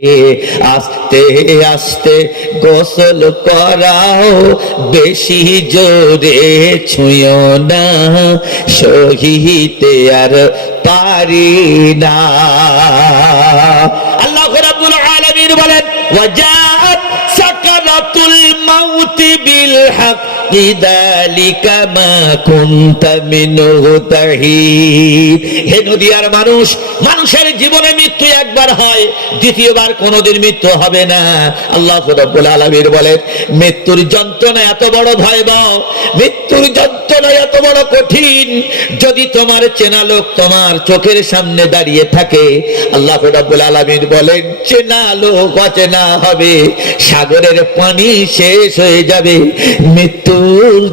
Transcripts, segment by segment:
আস্তে আস্তে গোসল করাও, বেশি জোরে ছুঁয়ো না, সহিতে আর পারি না। আল্লাহ রাব্বুল আলামিন বলেন, ওয়াজাআত সাকারাতুল মাউতি বিল হক যালিকা মা কুনতা মিনহু তাহিদ। হে দুনিয়ার মানুষ, মানুষের জীবনে মৃত্যু একবার হয়, দ্বিতীয়বার কোনোদিন মৃত্যু হবে না। আল্লাহ রাব্বুল আলামিন বলেন, মৃত্যুর যন্ত্রণা এত বড় ভয়াবহ, মৃত্যুর যন্ত্রণা এত বড় কঠিন, যদি তোমার চেনা লোক তোমার চোখের সামনে দাঁড়িয়ে থাকে, আল্লাহ রাব্বুল আলামিন বলেন, চেনা লোক অচেনা হবে, সাগরের পানি শেষ হয়ে যাবে, মৃত্যুর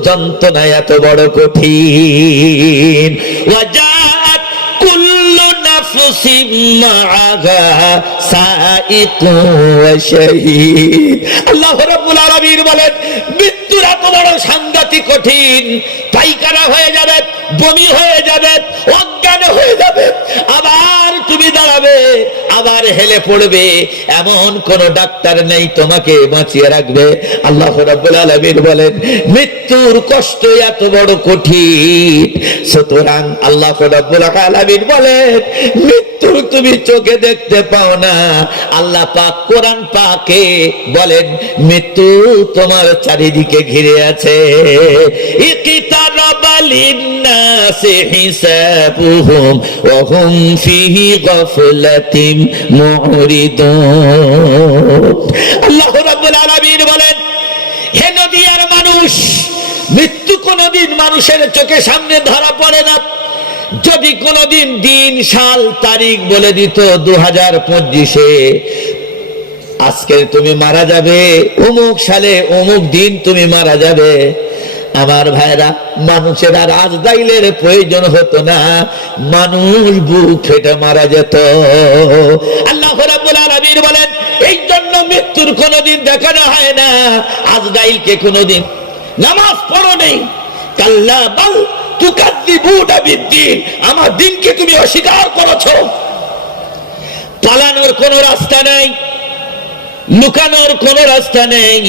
যন্ত্রণা এত বড় কঠিন। ওয়াজাআত কুল্লু নাফসিন মাআহা সাইকুন ওয়া শাহীদ। আল্লাহ রাব্বুল আলামিন বলেন, মৃত্যুর এত বড় সাংঘাতিক কঠিন, পায়খানা হয়ে যাবে, বমি হয়ে যাবে, অজ্ঞান হয়ে যাবে, আবার তুমি দাঁড়াবে, আবার হেলে পড়বে, এমন কোন ডাক্তার নেই তোমাকে বাঁচিয়ে রাখবে। আল্লাহ রাব্বুল আলামিন বলেন, মৃত্যুর কষ্ট এত বড় কঠিন, সুতরাং আল্লাহ রাব্বুল আলামিন বলেন, মৃত্যু তুমি চোখে দেখতে পাও না, আল্লাহ পাক কোরআন পাকে বলেন, মৃত্যু তোমার চারিদিকে ঘিরে আছে। ইকতারাবা লিন-নাসি হিসাবুহুম ওয়া হুম ফিহি গাফলাতিন মুরিদুন। আল্লাহ রাব্বুল আলামিন বলেন, হে দুনিয়ার মানুষ, মৃত্যু কোনদিন মানুষের চোখের সামনে ধরা পড়ে না। যদি কোনদিন দিন, সাল, তারিখ বলে দিত 2025-এ আজকে তুমি মারা যাবে, অমুক সালে অমুক দিন তুমি মারা যাবে, আমার ভাইরা, মানুষের আর আজরাইলের প্রয়োজন হতো না, মানুষ বুক ফেটে মারা যেত। আল্লাহ রাব্বুল আলামিন বলেন, এই জন্য মৃত্যুর কোনদিন দেখানো হয় না, আজরাইলকে কোনদিন নামাজ পড়ো নেই, কাল্লা বাল তুকাদ্দিবুনা বিদ্দিন, আমার দিনকে তুমি অস্বীকার করেছো। পালানোর কোন রাস্তা নেই, লুকানোর কোন রাস্তা নেই।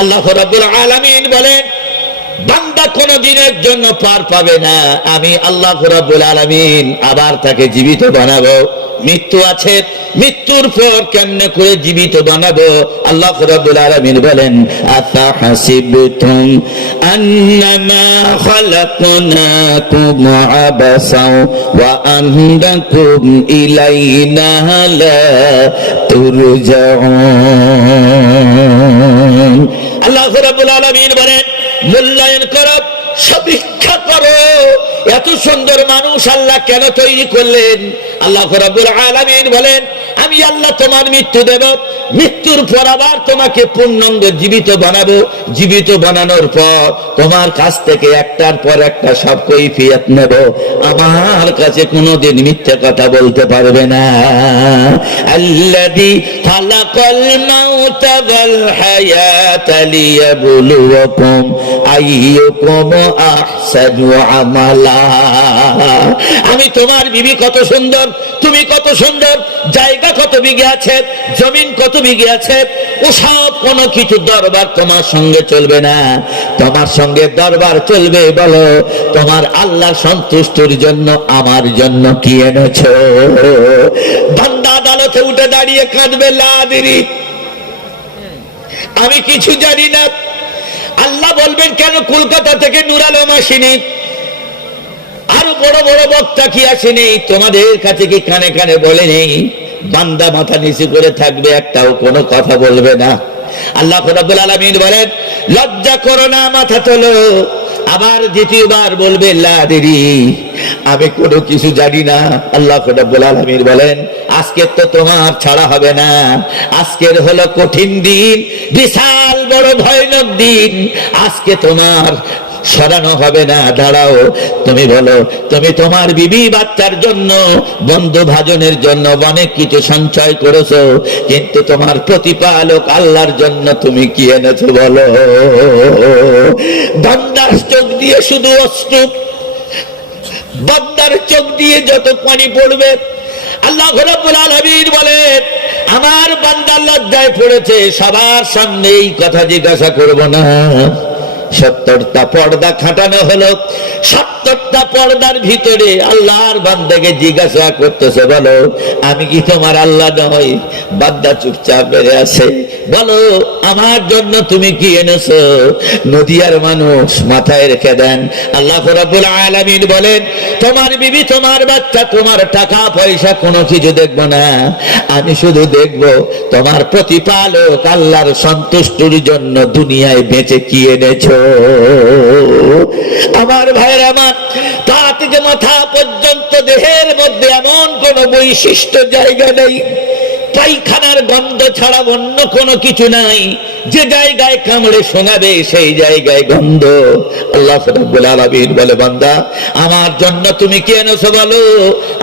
আল্লাহ রাব্বুল আলামিন বলেন, বান্দা কোন দিনের জন্য পার পাবে না, আমি আল্লাহ রাব্বুল আলামিন আবার তাকে জীবিত বানাবো। মৃত্যু আছে, মৃত্যুর পর কেমনে করে জীবিত বানাবো? আল্লাহ রাব্বুল আলামিন বলেন, আতা হাসিবতুম আন্নামা খালাকনাকুম আবাসাও ওয়া আন্নাকুম ইলাইনা লা তুরজাউন। আল্লাহ রাব্বুল আলামিন বলেন, মূল্যায়ন করো, সমীক্ষা করো, এত সুন্দর মানুষ আল্লাহ কেন তৈরি করলেন? আল্লাহ রাব্বুল আলামিন বলেন, আমি আল্লাহ তোমার মৃত্যু দেব, মৃত্যুর পর আবার তোমাকে পূর্ণাঙ্গ জীবিত বানাবো, জীবিত বানানোর পর তোমার কাছ থেকে একটার পর একটা সব কৈফিয়ত নেব, আমার কাছে কোনোদিন মিথ্যে কথা বলতে পারবে না। আল্লাযী খালাকাল মাউতা ওয়াল হায়াতা লিয়াবলুয়াকুম আইয়ুকুম আহসানু আমালা। আমি তোমার বিবি কত সুন্দর, তুমি কত সুন্দর, জায়গা কত বিঘে আছে, জমিন কত বিঘে আছে, ওসব কোনো কিছু দরবার তোমার সঙ্গে চলবে না। তোমার সঙ্গে দরবার চলবে, বলো তোমার আল্লাহ সন্তুষ্টির জন্য আমার জন্য কি এনেছো? বান্দা আদালতে উঠে দাঁড়িয়ে কাঁদবে, লা আদরি, আমি কিছু জানি না। আল্লাহ বলবেন, কেন কলকাতা থেকে নূর আলম আসেনি, আরো বড় বড় বক্তা কি আসেনি, তোমাদের কাছে কি কানে কানে বলে নেই? বান্দা মাথা নিচু করে থাকবে, একটাও কোনো কথা বলবে না। আল্লাহ রাব্বুল আলামিন বলেন, লজ্জা করো না, মাথা তোলো। আবার দ্বিতীয়বার বলবে, লা আদরি, আমি কোনো কিছু জানি না। আল্লাহ রাব্বুল আলামিন বলেন, আজকে তো তোমার ছাড়া হবে না, আজকের হলো কঠিন দিন, বিশাল বড় ভয়ানক দিন, আজকে তোমার সরানো হবে না। দাঁড়াও, তুমি বলো, তুমি তোমার বিবি বাচ্চার জন্য, বন্ধু ভাজনের জন্য অনেক কিছু সঞ্চয় করেছো, কিন্তু তোমার প্রতিপালক আল্লাহর জন্য তুমি কি এনেছো বলো? বান্দার চোখ দিয়ে শুধু অশ্রু, বান্দার চোখ দিয়ে যত পানি পড়বে, আল্লাহ রাব্বুল আলামিন বলেন, আমার বান্দা লজ্জায় পড়েছে, সবার সামনে এই কথা জিজ্ঞাসা করব না। 70টা পর্দা খাটানো হলো, 70টা পর্দার ভিতরে আল্লাহর বান্দাকে জিজ্ঞাসা করতেছে, বলো আমি কি তোমার আল্লাহ নই? বান্দা চুপচাপ বেড়ে আছে, বলো আমার জন্য তুমি কি এনেছো? নদিয়ার মানুষ মাথায় রেখে দেন। আল্লাহ রাব্বুল আলামিন বলেন, তোমার বিবি, তোমার বাচ্চা, তোমার টাকা পয়সা কোনো কিছু দেখবো না, আমি শুধু দেখবো তোমার প্রতিপালক আল্লাহর সন্তুষ্টির জন্য দুনিয়ায় বেঁচে কি এনেছো। আমার ভাইয়ের আমার, পা থেকে মাথা পর্যন্ত দেহের মধ্যে এমন কোন বৈশিষ্ট্য জায়গা নেই, পায়খানার গন্ধ ছাড়া অন্য কোনো কিছু নাই। যে জায়গায় কামড়ে শোনাবে সেই জায়গায় গন্ধ। আল্লাহ রাব্বুল আলামিন বলে, বান্দা আমার জন্য তুমি কি এনেছো বলো,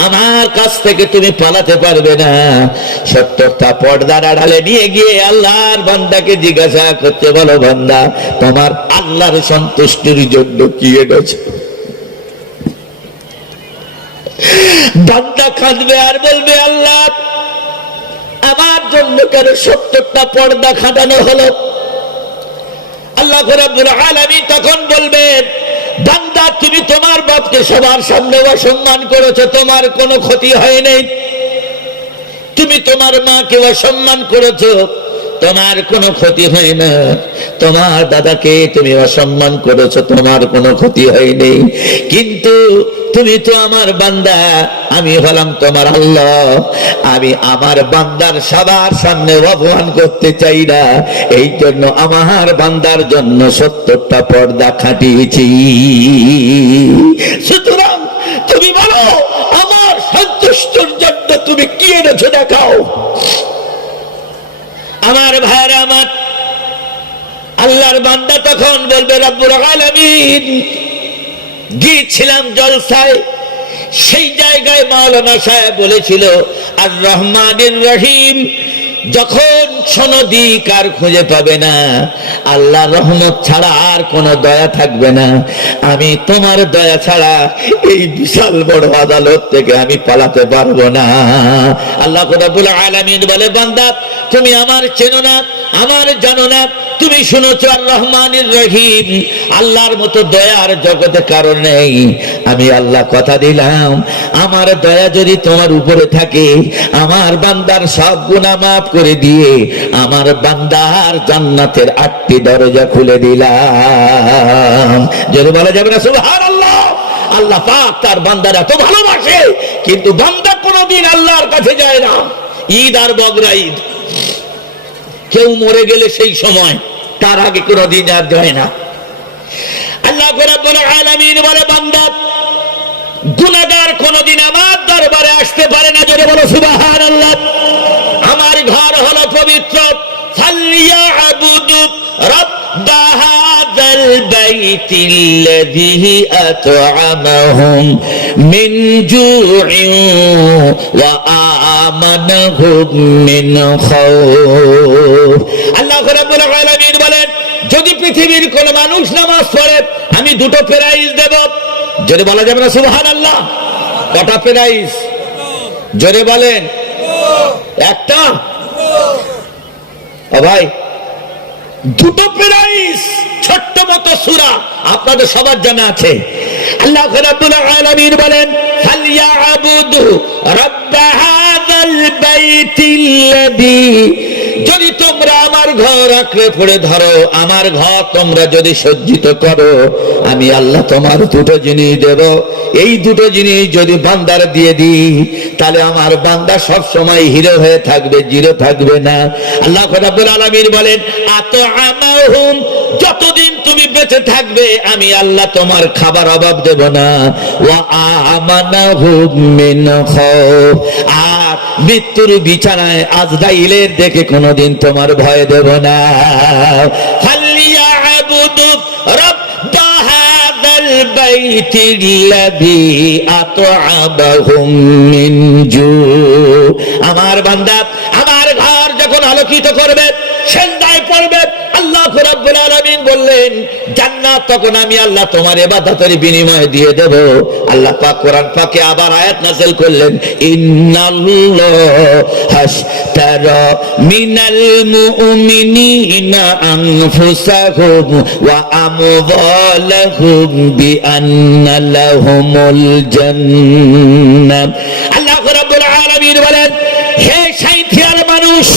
আমার কাছ থেকে তুমি পালাতে পারবে না। 70টা পর্দার আড়ালে নিয়ে গিয়ে আল্লাহর বান্দাকে জিজ্ঞাসা করতে, বলো বান্দা তোমার আল্লাহর সন্তুষ্টির জন্য কি এনেছো? বান্দা কাঁদবে আর বলবে, আল্লাহ আমার জন্য কেন 70টা পর্দা খাটানো হলো? আল্লাহ রাব্বুল আলামিন তখন বলবেন, বান্দা তুমি তোমার বাপকে সবার সামনে অসম্মান করেছো, তোমার কোনো ক্ষতি হয়নি। তুমি তোমার মাকে অসম্মান করেছো, তোমার কোনো ক্ষতি হয় না। তোমার দাদাকে তুমি অসম্মান করেছো, তোমার কোনো ক্ষতি হয়নি। কিন্তু তুমি তো আমার বান্দা, আমি হলাম তোমার আল্লাহ। আমি আমার বান্দার সবার সামনে অপমান করতে চাই না, এই জন্য আমার বান্দার জন্য 70টা পর্দা খাটিয়েছি। সুতরাং তুমি বলো আমার সন্তুষ্টির জন্য তুমি কি এনেছো দেখাও। আমার ভাইরা আমার, আল্লাহর বান্দা তখন বলবে, রব্বুল আলামিন গিয়েছিলাম জলসায়, সেই জায়গায় মাওলানা সাহেব বলেছিল আর রহমানির রহিম, যখন সনদিক আর খুঁজে পাবে না, আল্লাহ রহমত ছাড়া আর কোন দয়া থাকবে না, আমি তোমার দয়া ছাড়া এই বিশাল বড় আদালত থেকে আমি পালাতে পারবো না। আল্লাহ রাব্বুল আলামিন বলে, বান্দা তুমি আমার চেনো না, আমার জানো না, তুমি শুনেছো আর রহমানির রহিম, আল্লাহর মতো দয়ার জগতে কারণ নেই। আমি আল্লাহ কথা দিলাম, আমার দয়া যদি তোমার উপরে থাকে, আমার বান্দার সব গুনাহ মাফ করে দিয়ে আমার বান্দার জান্নাতের 8টি দরজা খুলে দিলাম। যদি বলা যাবে না সুবহানাল্লাহ? আল্লাহ পাক তার বান্দারা তো ভালোবাসে, কিন্তু বান্দা কোনোদিন আল্লাহর কাছে যায় না। ঈদ আর বকরা ঈদ, কেউ মরে গেলে সেই সময়, তার আগে কোনোদিন আর যায় না। আল্লাহ রাব্বুল আলামিন বলে, বান্দা গুনাহগার কোনোদিন আমার দরবারে আসতে পারে না। জোরে বলো সুবহানাল্লাহ। আমার ঘর হলো পবিত্র, ফালইয়াবুদু রাব্ব হাযাল বাইতিল্লাযী আত'আমাহুম মিন জু'ইন ওয়া আমানাহুম মিন খাউফ। আল্লাহ রাব্বুল আলামিন বলেন, যদি পৃথিবীর কোন মানুষ নামাজ পড়ে আমি 2টো প্রাইজ দেব। জোরে বলা যাবে না সুবহানাল্লাহ? কটা প্রাইজ? জোরে বলেন। একটা? ও ভাই, 2টো প্রাইজ। ছোট্ট মতো সূরা, আপনাদের সবার জানা আছে। আল্লাহ রাব্বুল আলামিন বলেন, ফালইয়াবুদু রাব্ব হাযাল বাইতিল্লাযী, যদি তোমরা আমার ঘর আঁকড়ে পড়ে ধরো, আমার ঘর তোমরা যদি সজ্জিত করো, আমি আল্লাহ তোমার 2টো জিনিস দেব। এই 2টো জিনিস যদি বান্দার দিয়ে দিই, তাহলে আমার বান্দা সব সময় হিরো হয়ে থাকবে, জিরো থাকবে না। আল্লাহ রাব্বুল আলামিন বলেন, আত'আমাহুম, যতদিন তুমি বেঁচে থাকবে আমি আল্লাহ তোমার খাবার অভাব দেব না। ওয়া আমানাহুম মিন খাউফ, আর মৃত্যুর বিছানায় আজরাইলের দেখে কোনোদিন তোমার ভয় দেব না। ফালইয়াবুদু রাব্ব হাযাল বাইতিল্লাযী আত'আমাহুম মিন জু'। আমার বান্দা আমার ঘর যখন আলোকিত করবে, সেজদায় পড়ে করবে? আল্লাহ রাব্বুল আলামিন বললেন জান্নাত তখন আমি আল্লাহ তোমার ইবাদতের বিনিময়ে দিয়ে দেব। আল্লাহ পাক কোরআন পাকে আবার আয়াত নাযিল করলেন, ইন্নাল্লাহা আশতারা মিনাল মুমিনিনা আনফুসাহুম ওয়া আমওয়ালাহুম বিআন্না লাহুমুল জান্নাহ। আল্লাহ রাব্বুল আলামিন বলেন, হে সাইথিয়ার মানুষ,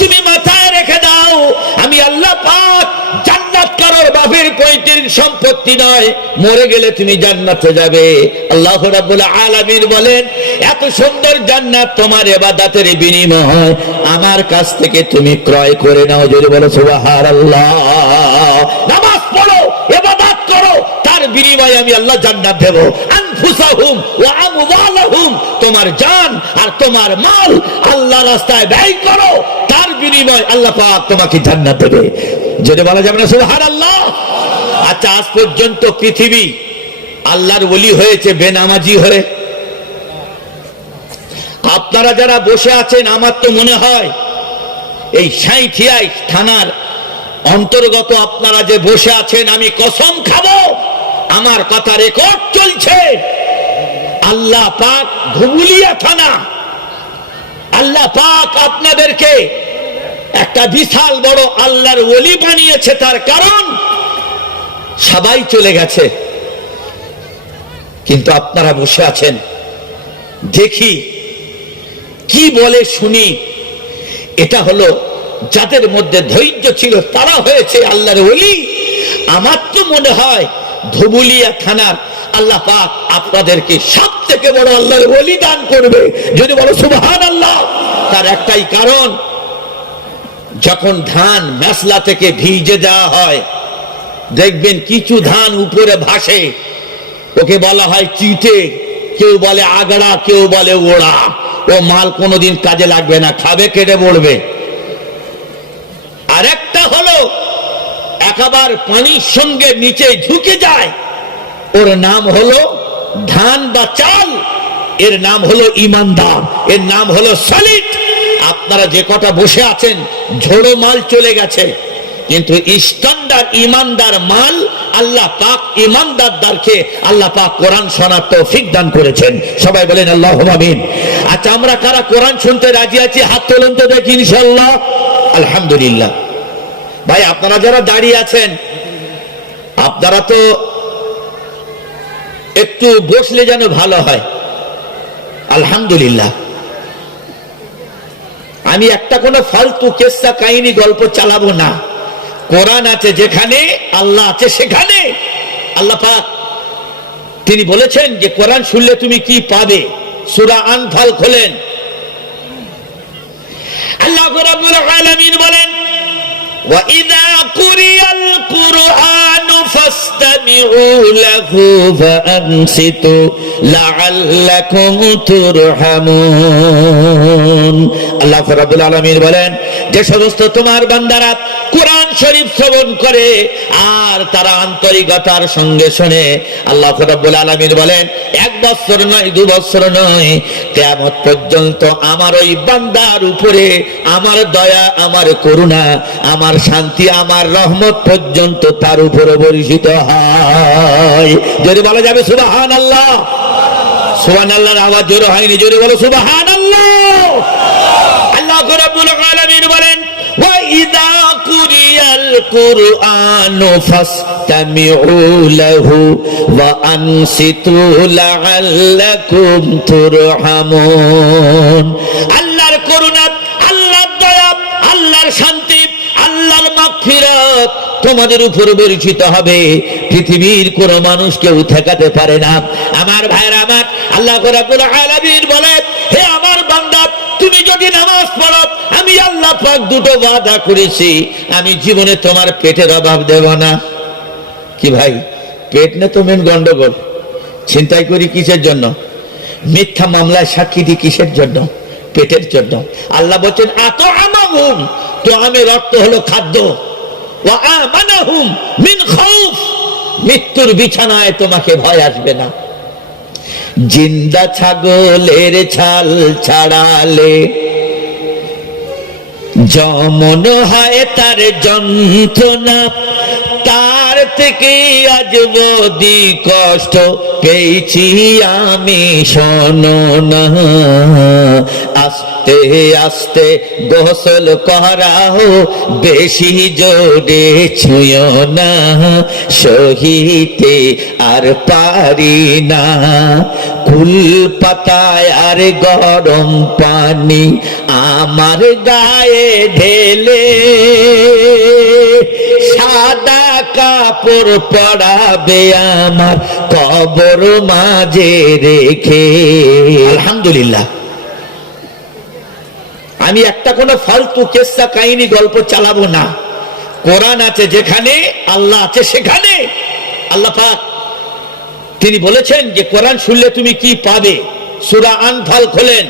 তুমি মাথায় রেখে দাও, আমি আল্লাহ পাক জান্নাত কারোর বাপের পৈতৃক সম্পত্তি নয়, মরে গেলে তুমি জান্নাতে যাবে। আল্লাহ রাব্বুল আলামিন বলেন, এত সুন্দর জান্নাত তোমার ইবাদতের বিনিময়ে আমার কাছ থেকে তুমি ক্রয় করে নাও। যদি বলো সুবহানাল্লাহ। নামাজ পড়ো, ইবাদত করো, তার বিনিময়ে আমি আল্লাহ জান্নাত দেব। আনফুসাহুম ওয়া আমওয়ালাহুম, তোমার জান আর তোমার মাল আল্লাহ রাস্তায় ব্যয় করো, তার বিনিময়ে আল্লাহ পাক তোমাকে জান্নাত দেবে। যদি বলা যাবে না সুবহানাল্লাহ। আচ্ছা, আজ পর্যন্ত পৃথিবী আল্লাহর ওলি হয়েছে বেনামাজি হয়ে? আপনারা যারা বসে আছেন, আমার তো মনে হয় এই সাঁইথিয়া থানার অন্তর্গত আপনারা যে বসে আছেন, আমি কসম খাবো, আমার কথা রেকর্ড চলছে, আল্লাহ পাক ধুবুলিয়া থানা, আল্লাহ পাক আপনাদেরকে একটা বিশাল বড় আল্লাহর ওলি বানিয়েছে। তার কারণ সবাই চলে গেছে, কিন্তু আপনারা বসে আছেন। দেখি কি বলে শুনি। এটা হলো যাদের মধ্যে ধৈর্য ছিল তারা হয়েছে আল্লাহর ওলি। আমার তো মনে হয় ধুবুলিয়া থানার আল্লাহ পাক আপনাদেরকে সব থেকে বড় আল্লাহর ওলি দান করবে। যদি বলো সুবহানাল্লাহ। তার একটাই কারণ, যখন ধান মেসলা থেকে ভিজে দেওয়া হয়, দেখবেন কিছু ধান উপরে ভাসে, ওকে বলা হয় চিটে, কেউ বলে আগড়া, কেউ বলে ওড়া। ও মাল কোনোদিন কাজে লাগবে না, খাবে কেটে পড়বে। আরেকটা হলো একেবারে পানির সঙ্গে নিচে ঝুঁকে যায়, ওর নাম হলো ধান বা চাল, এর নাম হলো ইমানদার, এর নাম হলো সলিড। আপনারা যে কটা বসে আছেন, ঝোড়ো মাল চলে গেছে, কিন্তু স্ট্যান্ডার্ড ইমানদার মাল আল্লাহ পাক ইমানদারদেরকে আল্লাহ পাক কোরআন শোনার তৌফিক দান করেছেন। সবাই বলেন আল্লাহুম্মা আমিন। আচ্ছা, আমরা কারা কোরআন শুনতে রাজি আছি? হাত তোলেন তো দেখি। ইনশাআল্লাহ, আলহামদুলিল্লাহ। ভাই, আপনারা যারা দাঁড়িয়ে আছেন, আপনারা তো একটু বসলে যেন ভালো হয়। আলহামদুলিল্লাহ। আমি একটা কোনো ফালতু কেসা কাহিনী গল্প চালাবো না। কোরআন আছে যেখানে, আল্লাহ আছে সেখানে। আল্লাহ পাক তিনি বলেছেন যে কোরআন শুনলে তুমি কি পাবে। সূরা আনফাল খোলেন, আল্লাহ রাব্বুল আলামিন বলেন, وَإِذَا قُرِئَ الْقُرْآنُ فَاسْتَمِعُوا لَهُ وَأَنصِتُوا لَعَلَّكُمْ تُرْحَمُونَ। আল্লাহ রাব্বুল আলামিন বলেন, যে সমস্ত তোমার বান্দারা কোরআন শরীফ শ্রবণ করে আর তারা আন্তরিকতার সঙ্গে শোনে, আল্লাহ রাব্বুল আলামিন বলেন, 1 বছর নয়, 2 বছর নয়, কিয়ামত পর্যন্ত আমার ওই বান্দার উপরে আমার দয়া, আমার করুণা, আমার শান্তি, আমার রহমত পর্যন্ত তার উপরে বর্ষিত হয়। যদি বলা যাবে সুবহানাল্লাহ। সুবহানাল্লাহর আওয়াজ জোরে হয়নি, জোরে বলো সুবহানাল্লাহ। আল্লাহ রাব্বুল আলামিন বলেন, ওয়া ইযা কুরিয়াল কুরআনু ফাসতামিউ লাহু ওয়া আনসিতু লাআল্লাকুম তুরহামুন। আল্লাহর করুণা, আল্লাহর দয়া, আল্লাহর শান্তি, আল্লাহর মাগফিরাত তোমাদের উপর বর্ষিত হবে। পৃথিবীর কোন মানুষ কেউ ঠেকাতে পারে না। আমার ভাইরা আমার, আল্লাহ রাব্বুল আলামিন বলেন, হে আমার বান্দা, তুমি যদি নামাজ পড়ো, আমি আল্লাহ পাক দুটো ওয়াদা করেছি, আমি জীবনে তোমার পেটের অভাব দেব না। কি ভাই, পেট না তো মেন গন্ডগোল। ছিনতাই করি কিসের জন্য? মিথ্যা মামলায় সাক্ষী দিই কিসের জন্য? পেটের জন্য। আল্লাহ বলছেন, আতআমাহুম, তো আমের অর্থ হলো খাদ্য, ওয়া আমানাহুম মিন খাউফ, মৃত্যুর বিছানায় তোমাকে ভয় আসবে না। জিন্দা ছাগলের ছাল ছাড়ালে যেমন হয় তার যন্ত্রণা, তার থেকে আজ বদি কষ্ট পেয়েছি আমি, শোনো না। আস্তে আস্তে গোসল করাও, বেশি জোরে ছুঁয়ো না, সহিতে আর পারি না। কুল পাতায় আর গরম পানি আমার গায়ে ঢেলে, সাদা কাপড় পরাবে আমার কবর মাঝে রেখে। আলহামদুলিল্লাহ, আমি একটা কোনো ফালতু কেসা কাহিনী গল্প চালাবো না। কোরআন আছে যেখানে, আল্লাহ আছে সেখানে। আল্লাহ পাক তিনি বলেছেন যে কোরআন শুনলে তুমি কি পাবে। সূরা আনফাল খোলেন,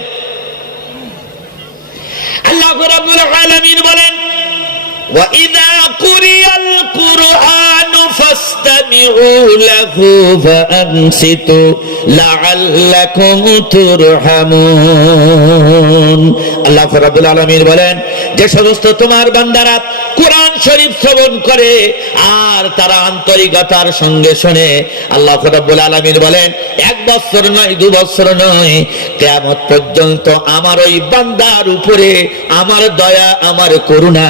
আল্লাহ রাব্বুল আলামিন বলেন, وَإِذَا قُرِئَ الْقُرْآنُ فَاسْتَمِعُوا لَهُ وَأَنصِتُوا لَعَلَّكُمْ تُرْحَمُونَ। আল্লাহ রাব্বুল আলামিন বলেন, যে সমস্ত তোমার বান্দারা কোরআন শরীফ শ্রবণ করে আর তারা আন্তরিকতার সঙ্গে শুনে, আল্লাহ রাব্বুল আলামিন বলেন, 1 বছর নয় 2 বছর নয়, কিয়ামত পর্যন্ত আমার ওই বান্দার উপরে আমার দয়া, আমার করুণা,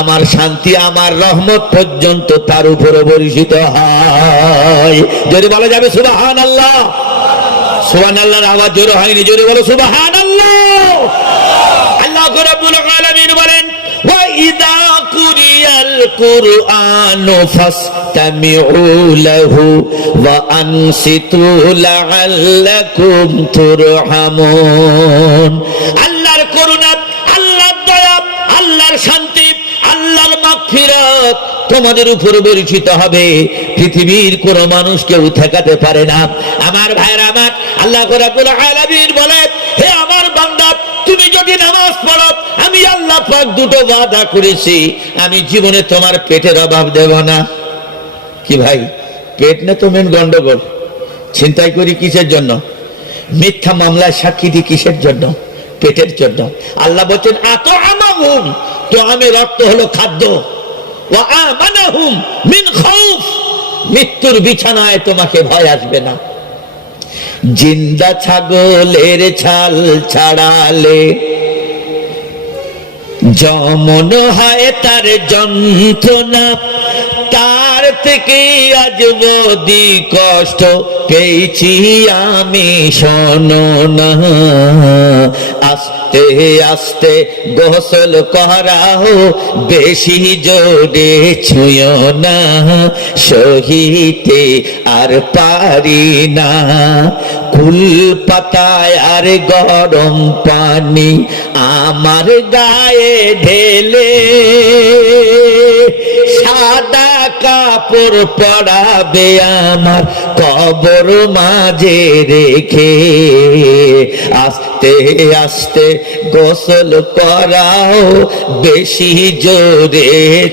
আমার শান্তি, আমার রহমত পর্যন্ত তার উপরে বর্ষিত হয়। যদি বলা যাবে সুবহানাল্লাহ। সুবহানাল্লাহর আওয়াজ জোরে হয়নি, জোরে বলো সুবহানাল্লাহ। আল্লাহ রাব্বুল আলামিন বলেন, وَإِذَا قُرِئَ الْقُرْآنُ فَاسْتَمِعُوا لَهُ وَأَنصِتُوا لَعَلَّكُمْ تُرْحَمُونَ। আল্লাহর করুণা, আল্লাহর দয়া, আল্লাহর শান্তি, আল্লাহর মাগফিরাত তোমাদের উপর বর্ষিত হবে। পৃথিবীর কোন মানুষ কেউ ঠেকাতে পারে না। আমার ভাইরা আমার, আল্লাহ রাব্বুল আলামিন বলে, হে আমার বান্দা, তুমি যদি নামাজ পড়ো, আমি আল্লাহ পাক দুটো ওয়াদা করেছি, আমি জীবনে তোমার পেটের অভাব দেব না। কি ভাই, পেট না তো মেন গন্ডগোল। ছিনতাই করি কিসের জন্য? মিথ্যা মামলায় সাক্ষী দিই কিসের জন্য? পেটের জন্য। আল্লাহ বলছেন, আতআমাহুম, তো আমের অর্থ হলো খাদ্য, ওয়া আমানাহুম মিন খাউফ, মৃত্যুর বিছানায় তোমাকে ভয় আসবে না। জিন্দা ছাগলের ছাল ছাড়ালে যেমন হয় তার যন্ত্রণা, তার থেকে আজ বদি কষ্ট পেয়েছি আমি, শোনো না। আস্তে আস্তে গোসল করাও, বেশি জোরে ছুঁয়ো না, সহিতে আর পারি না। কুল পাতায় আর গরম পানি আমার গায়ে ঢেলে, সাদা কাপড় পরাবে আমার কবর মাঝে রেখে। আস্তে আস্তে গোসল করাও, বেশি জোরে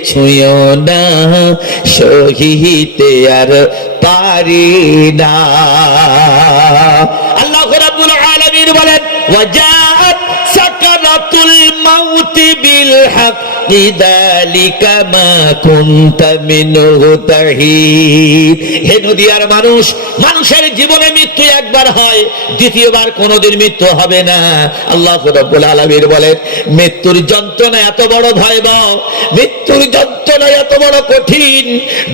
ছুঁয়ো না, সহিতে আর পারি না। আল্লাহ রাব্বুল আলামিন বলেন, ওয়াজাআত সাকারাতুল মাউতি বিল হক, যালিকা মা কুনতা মিনহু তাহিদ। হে দুনিয়ার মানুষ, মানুষের জীবনে মৃত্যু একবার হয়, দ্বিতীয়বার কোনোদিন মৃত্যু হবে না। আল্লাহ রাব্বুল আলামিন বলেন, মৃত্যুর যন্ত্রণা এত বড় ভয়াবহ, মৃত্যুর যন্ত্রণা এত বড় কঠিন,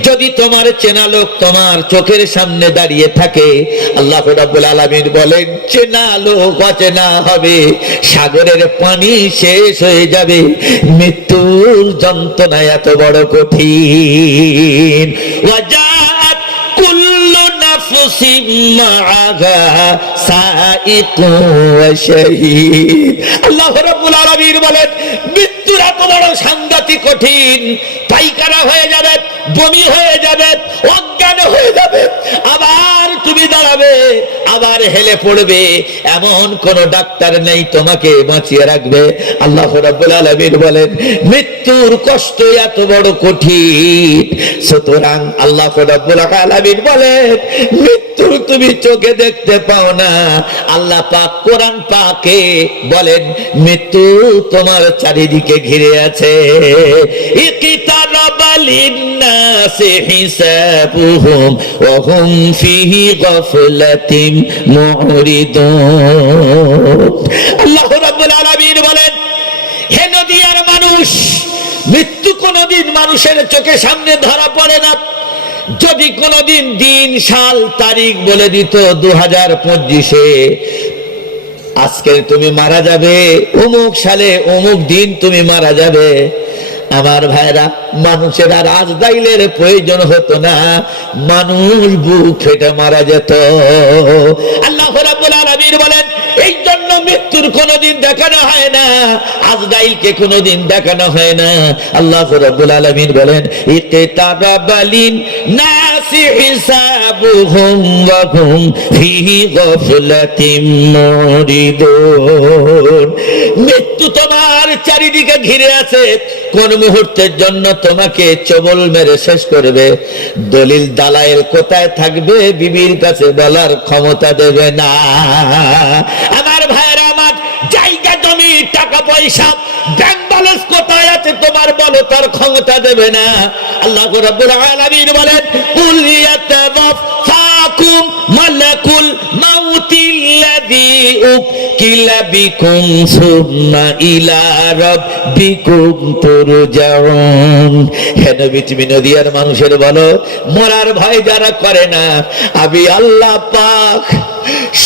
যদি তোমার চেনা লোক তোমার চোখের সামনে দাঁড়িয়ে থাকে, আল্লাহ রাব্বুল আলামিন বলেন, চেনা লোক অচেনা হবে, সাগরের পানি শেষ হয়ে যাবে। মৃত্যুর যন্ত্রণা এত বড় কঠিন। ওয়াজাআত কুল্লু নাফসিন মাআহা সাইকুন ওয়া শাহীদ। আল্লাহ রাব্বুল আলামিন বলেন, মৃত্যুর এত বড় সাংঘাতিক কঠিন, পায়খানা হয়ে যাবে, বমি হয়ে যাবে, অজ্ঞান হয়ে যাবে, আবার তুমি দাঁড়াবে, আবার হেলে পড়বে, এমন কোন ডাক্তার নেই তোমাকে বাঁচিয়ে রাখবে। আল্লাহ রাব্বুল আলামিন বলেন, মৃত্যুর কষ্ট এত বড় কঠিন, সুতরাং আল্লাহ রাব্বুল আলামিন বলেন, মৃত্যু মৃত্যু তুমি চোখে দেখতে পাও না। আল্লাহ পাক কোরআন পাকে বলেন মৃত্যু তোমার চারিদিকে ঘিরে আছে। ইকতারাবা লিন্নাসি হিসাবুহুম ওয়া হুম ফিহি গাফলাতিন মুরিদুন। আল্লাহ রাব্বুল আলামিন বলেন, হে নদিয়ার মানুষ, মৃত্যু কোনদিন মানুষের চোখের সামনে ধরা পড়ে না। যদি কোনদিন দিন সাল তারিখ বলে দিত 2025-এ আজকে তুমি মারা যাবে, অমুক সালে অমুক দিন তুমি মারা যাবে, আমার ভাইরা মানুষের আর আজরাইলের প্রয়োজন হতো না, মানুষ বুক ফেটে মারা যেত। আল্লাহ রাব্বুল আলামিন বলেন, এই জন্য মৃত্যুর কোনদিন দেখানো হয় না, আজরাইলকে কোনদিন দেখানো হয় না। আল্লাহ রাব্বুল আলামিন বলেন, ইকতারাবা লিন-নাসি হিসাবুহুম ওয়া হুম ফিহি গাফলাতিন মুরিদুন। মৃত্যু তোমার চারিদিকে ঘিরে আছে, কোন মুহূর্তের জন্য তোমাকে চবল মেরে শেষ করবে। দলিল দালাইল কোথায় থাকবে বিবির কাছে বলার ক্ষমতা দেবে না। আমার ভাইয়েরা আমার, জায়গা জমি টাকা পয়সা ব্যাংক ব্যালেন্স কোথায় আছে তোমার বলো তার ক্ষমতা দেবে না। আল্লাহ রাব্বুল আলামিন বলেন, কুল ইয়াতাওয়াফাকুম মালাকুল মাউতিল্লাযী উকিলা বিকুম সুম্মা ইলা রাব্বিকুম তুরজাউন। হে নবী, তুমি নদিয়ার মানুষের বলো, মরার ভয় যারা করে না, আমি আল্লাহ পাক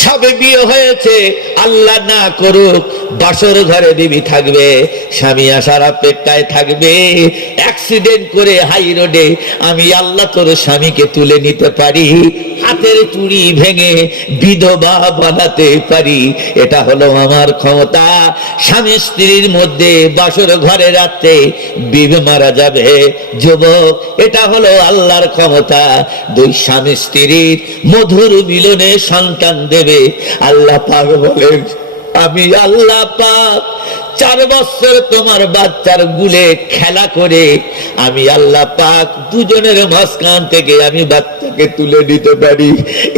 সবে বিয়ে হয়েছে, আল্লাহ না করুক বাসর ঘরে বিবি থাকবে, স্বামী আসার অপেক্ষায় থাকবে, অ্যাক্সিডেন্ট করে হাই রোডে আমি আল্লাহ তোর স্বামীকে তুলে নিতে পারি, হাতের চুড়ি ভেঙে বিধবা বানাতে পারি, এটা হলো আমার ক্ষমতা। স্বামী স্ত্রীর মধ্যে বাসর ঘরে রাতে বিবি মারা যাবে যুবক, এটা হলো আল্লাহর ক্ষমতা। দুই স্বামী স্ত্রীর মধুর মিলনে সন্তান দেবে। আল্লাহ পাক বলেন, আমি আল্লাহ পাক 4 বছর তোমার বাচ্চার গুলে খেলা করে আমি আল্লাহ পাক দুজনের মাঝখান থেকে আমি বাচ্চাকে তুলে নিতে পারি।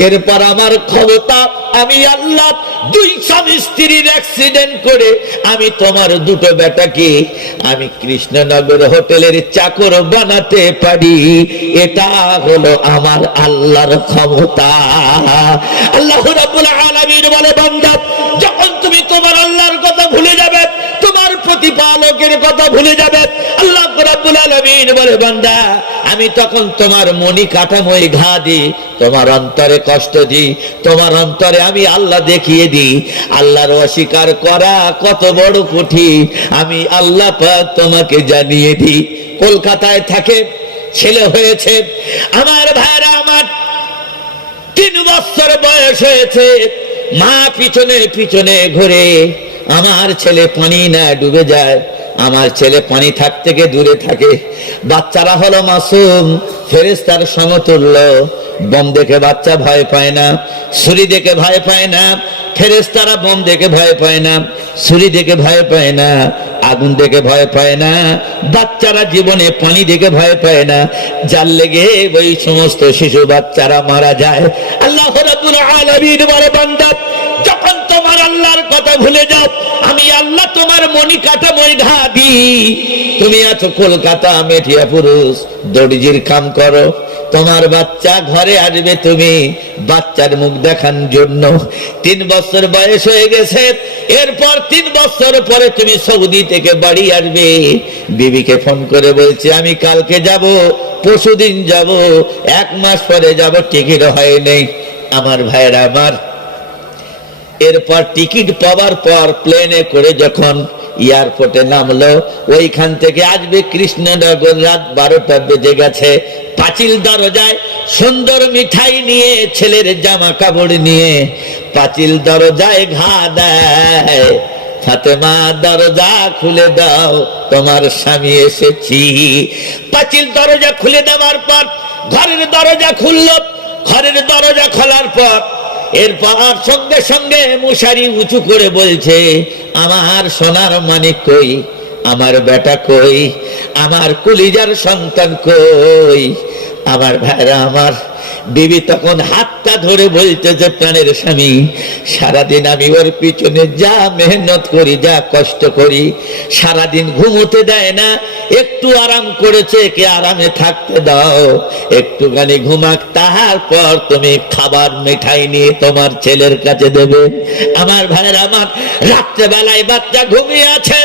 এরপর আমার ক্ষমতা, আমি আল্লাহ 2 স্বামী স্ত্রীর অ্যাক্সিডেন্ট করে আমি তোমার 2টো বেটাকে আমি কৃষ্ণনগর হোটেলের চাকর বানাতে পারি। এটা হলো আমার আল্লাহর ক্ষমতা। আল্লাহ রাব্বুল আলামিন বলে, বান্দা যখন তুমি তোমার আল্লাহর কথা ভুলে যাবে, তোমার প্রতিপালকের কথা ভুলে যাবে, আল্লাহ রাব্বুল আলামিন বলে, বান্দা আমি তখন তোমার মনি কাঠামোয় ঘা দিই, তোমার অন্তরে কষ্ট দিই, তোমার অন্তরে আমি আল্লাহ দেখিয়ে দিই আল্লাহর অস্বীকার করা কত বড় কঠিন, আমি আল্লাহ পাক তোমাকে জানিয়ে দিই। কলকাতায় থাকে, ছেলে হয়েছে, আমার ভাইরা আমার 3 বছর বয়স হয়েছে, মা পিছনে পিছনে ঘুরে, আমার ছেলে পানি না ডুবে যায়, আমার ছেলে পানি থাক থেকে দূরে থাকে। বাচ্চারা হলো মাসুম, ফেরেশতার সমতুল্য। বম দেখে বাচ্চা ভয় পায় না, ছুরি দেখে ভয় পায় না, ফেরেশতারা বম দেখে ভয় পায় না, ছুরি দেখে ভয় পায় না, আগুন দেখে ভয় পায় না, বাচ্চারা জীবনে পানি দেখে ভয় পায় না, যার লেগে ওই সমস্ত শিশু বাচ্চারা মারা যায়। আল্লাহ রাব্বুল আলামিন বলে, বান্দা যখন তোমার আল্লাহর কথা ভুলে যাও, আমি আল্লাহ তোমার মনি কাঠামোয় ঘা দিই। তুমি আছো কলকাতা, মেঠিয়া পুরুষ, দর্জির কাম করো, তোমার বাচ্চা ঘরে আসবে, তুমি বাচ্চার মুখ দেখার জন্য 3 বছর বয়স হয়ে গেছে, এরপর 3 বছর পরে তুমি সৌদি থেকে বাড়ি আসবে। বিবিকে ফোন করে বলছে, আমি কালকে যাব, পরশুদিন যাব, 1 মাস পরে যাব, টিকিট হয় নেই। আমার ভাইরা আমার, এরপর টিকিট পাওয়ার পর প্লেনে করে যখন এয়ারপোর্টে নামলো, ওইখান থেকে আসবে কৃষ্ণনগর, রাত 12টা বেজে গেছে। পাঁচিল দরজায় সুন্দর মিঠাই নিয়ে, ছেলের জামা কাপড় নিয়ে পাঁচিল দরজায় ঘা দেয়, ফাতেমা দরজা খুলে দাও, তোমার স্বামী এসেছি। পাঁচিল দরজা খুলে দেওয়ার পর ঘরের দরজা খুলল, ঘরের দরজা খোলার পর এরপর সঙ্গে সঙ্গে মশারি উঁচু করে বলছে, আমার সোনার মানিক কই, আমার বেটা কই, আমার কলিজার সন্তান কই। আমার ভাইরা আমার, বিবি তখন হাতটা ধরে বলতেছে, প্রাণের স্বামী, সারাদিন আমি ওর পিছনে যা মেহনত করি, যা কষ্ট করি, সারাদিন ঘুমোতে দেয় না, একটু আরাম করেছে, কে আরামে থাকতে দাও, একটুখানি ঘুমাক, তারপর তুমি খাবার মিঠাই নিয়ে তোমার ছেলের কাছে দেবে। আমার ভাইয়ের আমার, রাত্রেবেলায় বাচ্চা ঘুমিয়ে আছে,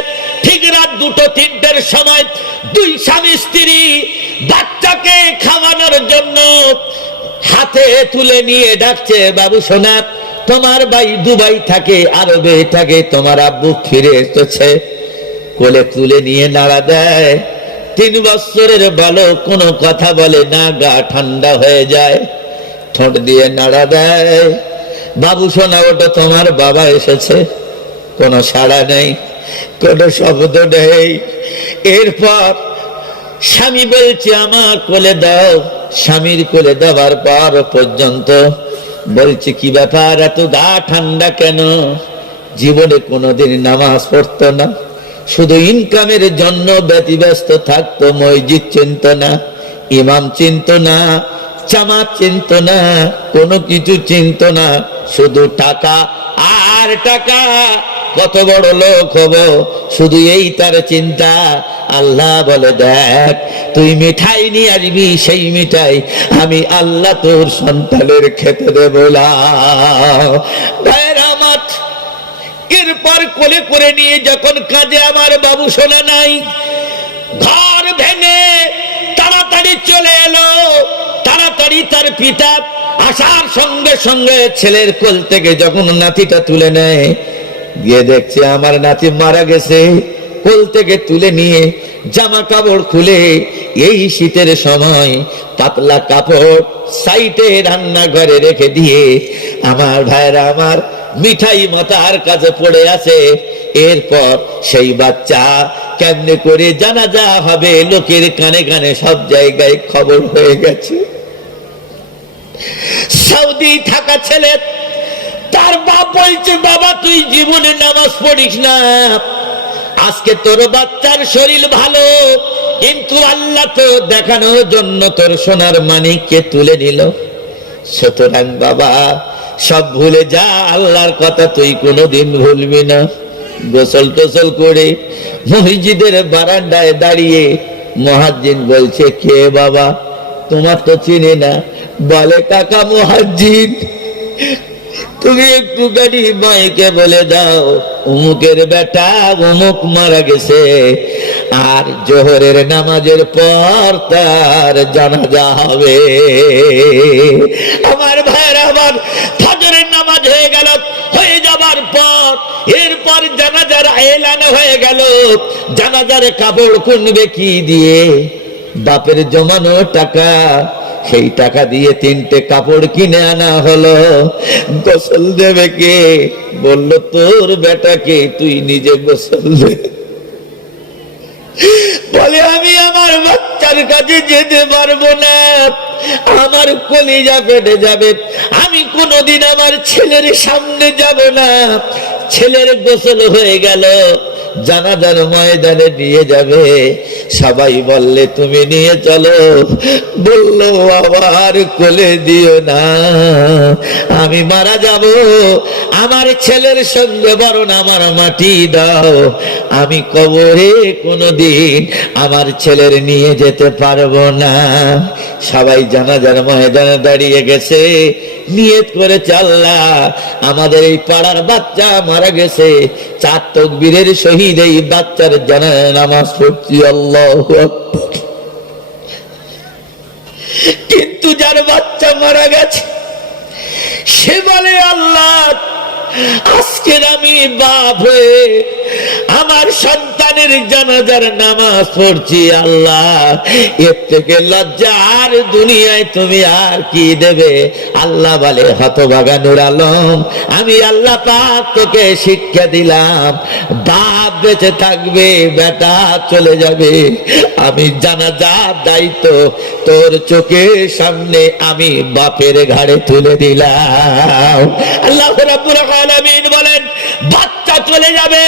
ঠিক রাত 2-3টের সময় দুই স্বামী স্ত্রী বাচ্চাকে খাওয়ানোর জন্য হাতে তুলে নিয়ে ডাকছে, বাবু সোনা, তোমার ভাই দুবাই থাকে, আরবে থাকে, তোমার আব্বু ফিরে এসেছে। কোলে তুলে নিয়ে নাড়া দেয়। 3 বছরের বালক কোনো কথা বলে না, গা ঠান্ডা হয়ে যায়, ঠোঁট দিয়ে নাড়া দেয়, বাবু সোনা, ওটা তোমার বাবা এসেছে। কোনো সাড়া নেই, কোনো শব্দ নেই। এরপর স্বামী বলছে, আমার কোলে দাও। স্বামীর কোলে দেওয়ার পর পর্যন্ত বলছে, কি ব্যাপার, এত গা ঠান্ডা কেন? জীবনে কোনোদিন নামাজ পড়তো না, শুধু ইনকামের জন্য ব্যতিব্যস্ত থাকতো, মসজিদ চিনত না, ইমাম চিনত না, জামাত চিনত না, কোনো কিছু চিনত না, শুধু টাকা আর টাকা, কত বড় লোক হব, শুধু এই তার চিন্তা। আল্লাহ বলে, দেখ, তুই মিঠাই নিয়ে আসবি, সেই মিঠাই আমি আল্লাহ তোর সন্তানের খেতে দেব না। ভাইয়ের আমার, এরপর কোলে করে নিয়ে যখন কাজে আমার বাবু শোনা নাই, ঘর ভেঙে তাড়াতাড়ি চলে এলো। তাড়াতাড়ি তার পিতা আসার সঙ্গে সঙ্গে ছেলের কোল থেকে যখন নাতিটা তুলে নেয়, গিয়ে দেখছে আমার নাতি মারা গেছে। কোল থেকে তুলে নিয়ে জামা কাপড় খুলে, এই শীতের সময় পাতলা কাপড় সাইডে রান্নাঘরে রেখে দিয়ে আমার ভাইরা আমার মিঠাই মাতার কাছে পড়ে আছে। এরপর সেই বাচ্চা কেমনে করে জানাজা হবে, লোকের কানে কানে সব জায়গায় খবর হয়ে গেছে। সৌদি থাকা ছেলে, তার বাপ বলছে, বাবা তুই জীবনে নামাজ পড়িস না, আজকে তোর বাচ্চার শরীর ভালো, কিন্তু আল্লাহ তো দেখানোর জন্য তোর সোনার মানিককে তুলে নিল। সুতরাং বাবা সব ভুলে যা, আল্লাহর কথা তুই কোনোদিন ভুলবি না। গোসল টোসল করে মসজিদের বারান্দায় দাঁড়িয়ে মুয়াজ্জিন বলছে, কে বাবা, তোমার তো চিনি না। বলে, কাকা মুয়াজ্জিন, তুমি একটু গাড়ি মাইকে বলে দাও, অমুকের বেটা অমুক মারা গেছে, আর জোহরের নামাজের পর তার জানাজা হবে। আমার ভাইরা আমার, ফজরের নামাজ হয়ে গেল, হয়ে যাবার পর এরপর জানাজার এলান হয়ে গেল। জানাজার কাপড় কিনবে কি দিয়ে? বাপের জমানো টাকা, সেই টাকা দিয়ে 3টে কাপড় কিনে আনা হলো। গোসল দেবে কে? বলল, তোর বেটাকে, তুই নিজে গোসল দে। বলে, আমি আমার বাচ্চার কাছে যেতে পারবো না, আমার কলিজা ফেটে যাবে, আমি কোনোদিন আমার ছেলের সামনে যাব না। ছেলের গোসল হয়ে গেল, জানাজার ময়দানে নিয়ে যাবে। সবাই বললে, তুমি নিয়ে চলো। বললো, আবার কোলে দিও না, আমি মারা যাব, আমার ছেলের সঙ্গে বরং আমার মাটি দাও, আমি কবরে কোনোদিন আমার ছেলের নিয়ে যেতে পারবো না। সবাই জানাজার ময়দানে দাঁড়িয়ে গেছে, নিয়ত করেছে, আল্লাহ আমাদের এই পাড়ার বাচ্চা মারা গেছে, 4 তাকবীরের শহীদ এই বাচ্চার জানাজার নামাজ পড়ছি, আল্লাহু আকবার। কিন্তু যার বাচ্চা মারা গেছে সে বলে, আল্লাহ আজকের আমি বাপ হয়ে আমার সন্তানের জানাজার নামাজ পড়ছি, আল্লাহ এর থেকে লজ্জা আর দুনিয়ায় তুমি আর কি দেবে? আল্লাহ বলে, হতভাগা নূর আলম, আমি আল্লাহ পাক তোকে শিক্ষা দিলাম, বাপ বেঁচে থাকবে, বেটা চলে যাবে, আমি জানাজার দায়িত্ব তোর চোখের সামনে আমি বাপের ঘাড়ে তুলে দিলাম। আল্লাহ রাব্বুল আলামিন বলেন, বাচ্চা চলে যাবে,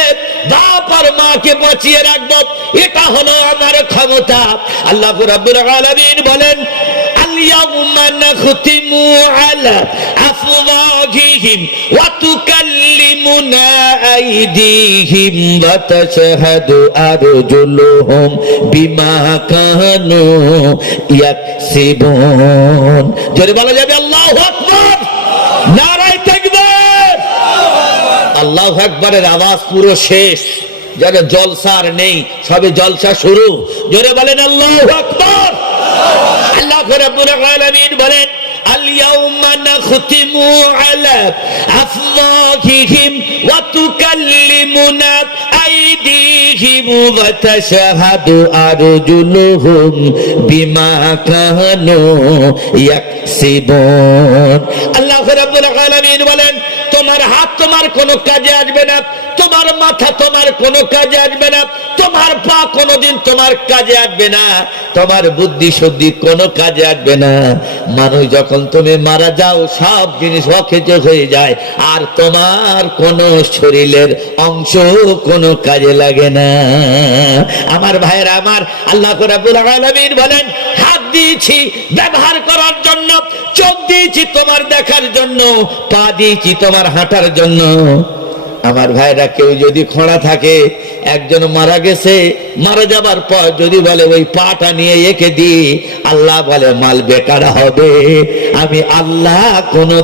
বাপ আর মাকে বাঁচিয়ে রাখবো, এটা হলো আমার ক্ষমতা। আল্লাহ রাব্বুল আলামিন বলেন, আল আল-ইয়াউমা নাখতিমু আলা আফওয়াহিহিম ওয়া তুকাল্লিমুনা আইদিহিম ওয়া তাশহাদু আরজুলুহুম বিমা কানু ইয়াকসিবুন। জোরে বলা যাবে আল্লাহু আকবার, নারায়ে তাকবীর। আল্লাহু আকবারের আওয়াজ পুরো শেষ, যেন জলসা আর নেই, সবে জলসা শুরু। জোরে বলেন আল্লাহু আকবার। আল্লাহ রাব্বুল আলামিন বলেন আল-ইয়াউমা নাখতিমু আলা আফওয়াহিহিম ওয়া তুকাল্লিমুনা আইদিহিম ওয়া তাশহাদু আরজুলুহুম বিমা কানু ইয়াকসিবুন। আল্লাহ রাব্বুল আলামিন বলেন তোমার হাত তোমার কোনো কাজে আসবে না, তোমার মাথা তোমার কোনো কাজে আসবে না, তোমার পা কোনোদিন তোমার কাজে আসবে না, তোমার বুদ্ধি শুদ্ধি কোনো কাজে আসবে না। মানুষ যখন তুমি মারা যাও সব জিনিস অকেজ হয়ে যায়, আর তোমার কোনো শরীরের অংশ কোনো কাজে লাগে না। আমার ভাইরা আমার, আল্লাহ রাব্বুল আলামিন বলেন হাত দিয়েছি ব্যবহার করার জন্য, চোখ দিয়েছি তোমার দেখার জন্য, পা দিয়েছি তোমার হাঁটার জন্য। আমার ভাইরা, কেউ যদি খোঁড়া থাকে, একজন মারা গেছে, মারা যাবার পর যদি বলে ওই পাটা নিয়ে এঁকে দি, আল্লাহ বলে মাল বেকার হবে। আমি আল্লাহ কোনো